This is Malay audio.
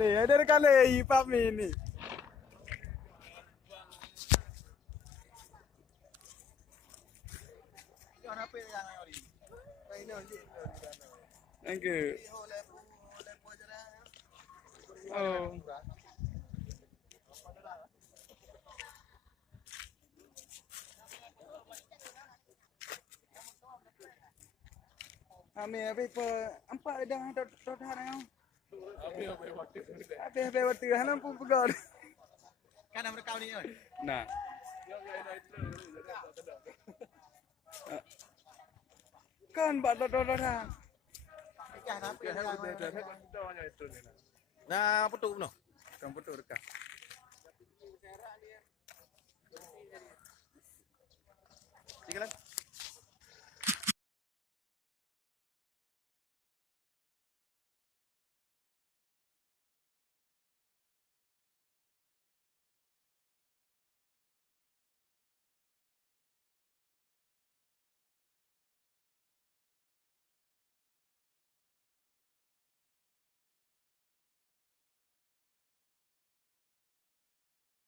kali. Ada kali Pak Min ni. Angke. Oh. Ame apa empat dah dah. Habis waktu hana pun pegang. Kan nak rekau ni oi. Nah. Kan bak dah. Nah, putuk no. Kan betul dekat. Sigalan.